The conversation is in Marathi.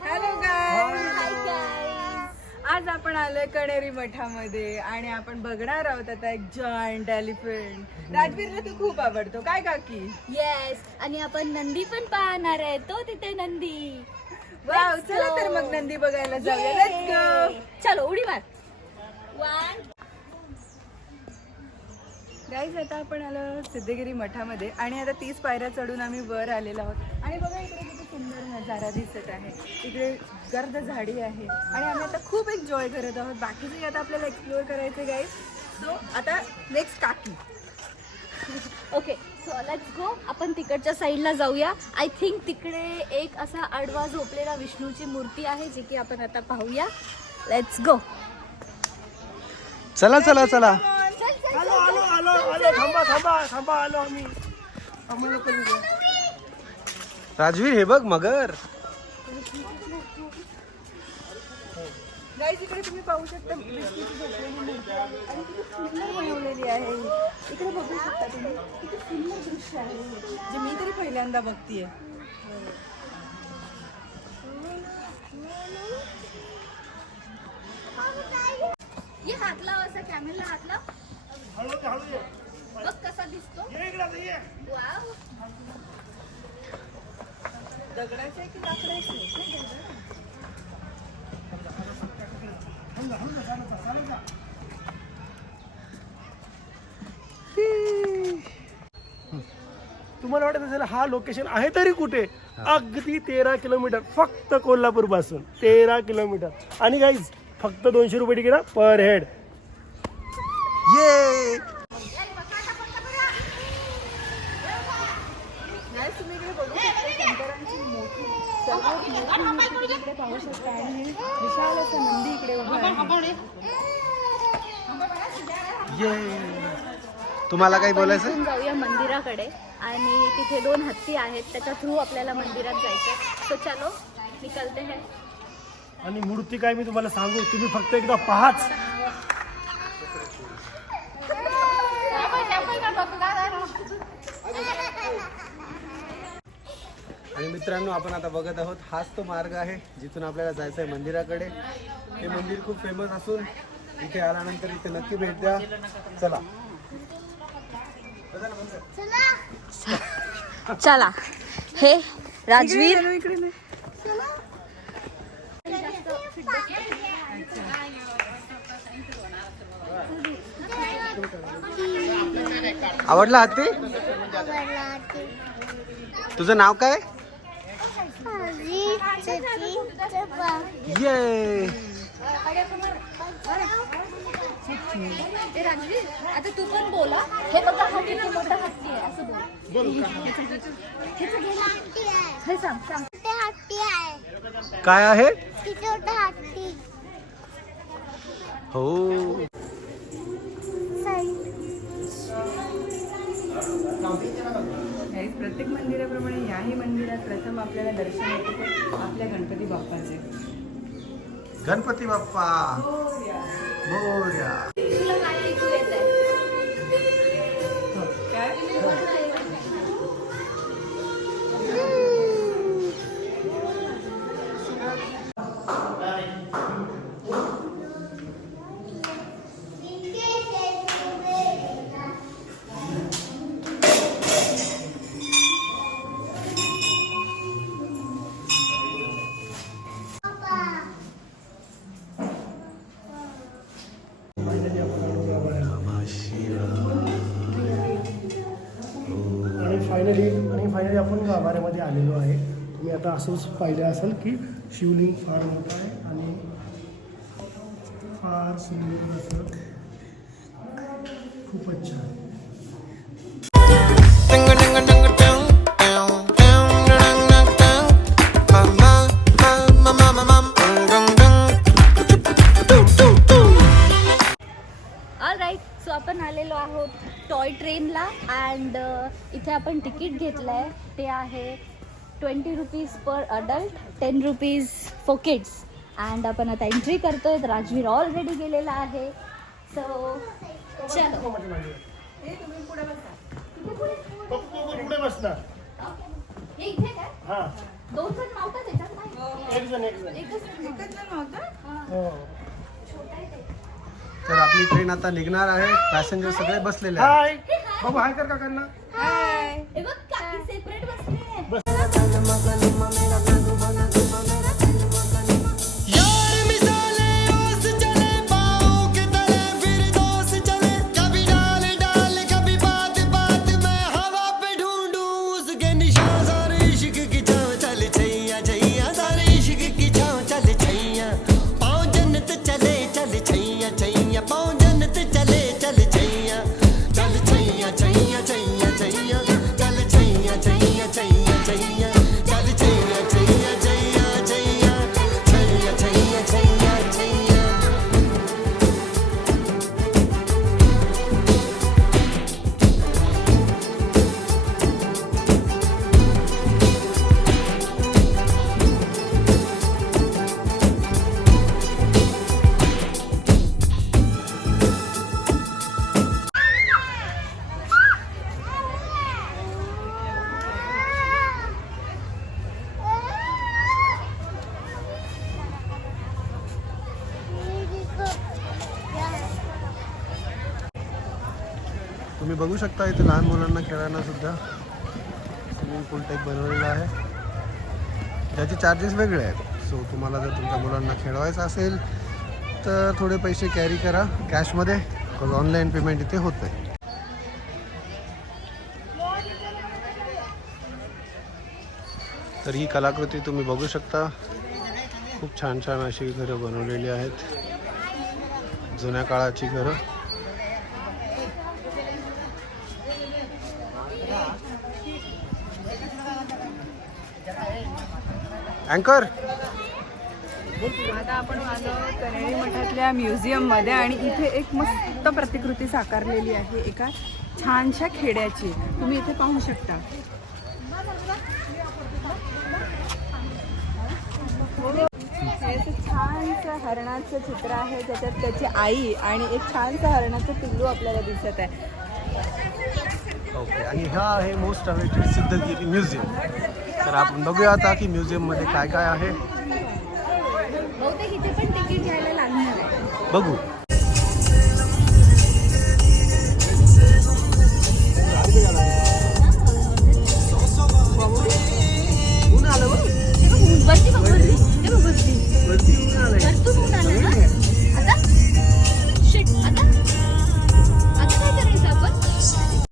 हॅलो गाईज, आज आपण आलोय कणेरी मठामध्ये आणि आपण बघणार आहोत आता एक जॉईंट एलिफंट. राजवीरला तू खूप आवडतो काय काकी? येस, आणि आपण नंदी पण पाहणार आहे. तो तिथे नंदी. वाव, चला तर मग नंदी बघायला जाऊया. Let's go. चलो उडी मार. 1 गाईज, आता आपण आलो सिद्धगिरी मठामध्ये आणि आता 30 पायऱ्या चढून आम्ही वर आलेलो आहोत. आणि बघा इकडे किती सुंदर नजारा दिसत आहे. इकडे गर्द झाडी आहे आणि आम्ही आता खूप एन्जॉय करत आहोत. बाकीचे आता आपल्याला एक्सप्लोअर करायचे गाईज. सो आता नेक्स्ट काकी. Okay, so let's go. आपण तिकडच्या साईडला जाऊया. आय थिंक तिकडे एक असा आडवा झोपलेला विष्णूची मूर्ती आहे, जी की आपण आता पाहूया. Let's go. चला चला चला. आलो आलो आलो आलो. थांबा थांबा थांबा, आलो आम्ही. आम्हाला पण द्या. राजवीर हे बघ मगर. गाईज, इकडे तुम्ही पाहू शकता विष्णूची झोपलेली मूर्ती आणि किती सुंदर बनवलेली आहे. इकडे बघू शकता तुम्ही किती सुंदर दृश्य आहे, जे मी तरी पहिल्यांदा बघतीये. ये हात लाव, असा कॅमेराला हात लाव. हळू ये, हळू ये. बघ कसा दिसतो. ये इकडे आता, ये. वाव. दगडाचे की लाकडाचे? हळू जा, हळू जा, चालत जा, चालत जा. तुम्हाला वाटत असेल हा लोकेशन आहे तरी कुठे? अगदी 13 किलोमीटर, फक्त कोल्हापूर पासून 13 किलोमीटर. आणि गाईज, फक्त 200 रुपये तिकीट पर हेड. ये गाईज, तुम्ही इकडे बघू शकता शंकरांची मोठी सर्वात मोठी मूर्ती तुम्ही इकडे पाहू शकता आणि हे विशाल असं नंदी इकडे उभा आहे. ये तुम्हाला काही बोलायचं? इथून जाऊया मंदिराकडे आणि तिथे 2 हत्ती आहेत. त्याच्या थ्रू आपल्याला मंदिरात जायचं. तो चलो निकलते हैं. आणि मूर्ती काय मी तुम्हाला सांगू, तुम्ही फक्त एकदा पाहाच. आणि मित्रांनो, आपण आता बघत आहोत हाच तो मार्ग आहे जिथून आपल्याला जायचं आहे मंदिराकडे. हे मंदिर खूप फेमस असून इथे आल्यानंतर इथे नक्की भेट द्या. चला चला. हे राजवीर. इकडे नाही. आवडला हत्ती? तुझं नाव काय? ये राजवीर, आता तू पण बोला. हे बघा, हा किती मोठा हत्ती आहे असं बोल. हे सांग सांग. काय आहे? हो. गाईज, प्रत्येक मंदिराप्रमाणे याही मंदिरात प्रथम आपल्याला दर्शन होते ते आपल्या गणपती बाप्पाचे. गणपती बाप्पा मोरया. तुला काय ऐकू येत आहे? काय? आणि फायनली आपण गाभाऱ्यामध्ये आलेलो आहे. तुम्ही आता असंच पाहिलं असेल की शिवलिंग फार मोठं आहे आणि फार सुंदर असं खूपच छान. ऑलराईट, सो आपण आलेलो आहोत टॉय ट्रेनला अँड इथे आपण तिकीट घेतलं आहे. ते आहे 20 rupees per adult, 10 rupees for kids. And आपण आता एंट्री करतोय. राजवीर ऑलरेडी गेलेला आहे. सो चलो. पुढे बसणार. हे इथे काय हा 2 जण मावतात त्याच्यात नाही एक जण एकच जण एकच जण होतं. हो. तर आपली ट्रेन आता निघणार आहे. पॅसेंजर सगळे बसलेले आहेत. हाय बाबू हाय कर काकांना. हाय. हे बघ काकी सेपरेट बसले यार मिसाले ओस चले पाँव के तले फिर दोस्त चले कभी डाल डाल कभी बात बात में हवा पे ढूंढूं उसके निशान सारे इश्क की छाँव चले छैया छैया सारे इश्क की छाँव चले छैया पाँव जन्नत चले चले छैया छैया पाँव जन्नत चले चले छैया चल छैया छैया छैया छैया चल छैया छैया छैया छैया चल छैया छैया छैया छैया छैया छैया छैया छैया तुम्ही बघू शकता इथे लहान मुलांना खेळायला सुद्धा स्विमिंग पूल टाईप बनवलेला आहे. त्याचे चार्जेस वेगळे आहेत. सो तुम्हाला जर तुमच्या मुलांना खेळवायचं असेल तर थोडे पैसे कॅरी करा कॅशमध्ये, बिकॉज ऑनलाईन पेमेंट इथे होत आहे. तर ही कलाकृती तुम्ही बघू शकता. खूप छान छान अशी घरं बनवलेली आहेत, जुन्या काळाची घरं. अँकर आता आपण आलो कनेरी मठातल्या म्युझियममध्ये आणि इथे एक मस्त प्रतिकृती साकारलेली आहे एका छानशा खेड्याची. तुम्ही इथे पाहू शकता. हे असं छानसं हरणाचं चित्र आहे, त्याच्यात त्याची आई आणि एक छानसं हरणाचं पिल्लू आपल्याला दिसत आहे. ओके. आणि हा आहे मोस्ट अवेटेड सिद्धगिरी म्युझियम. तर आपण बघूया आता की म्युझियममध्ये काय काय आहे. बहुतेक इथे पण तिकीट घ्यायला लागणार आहे. बघू.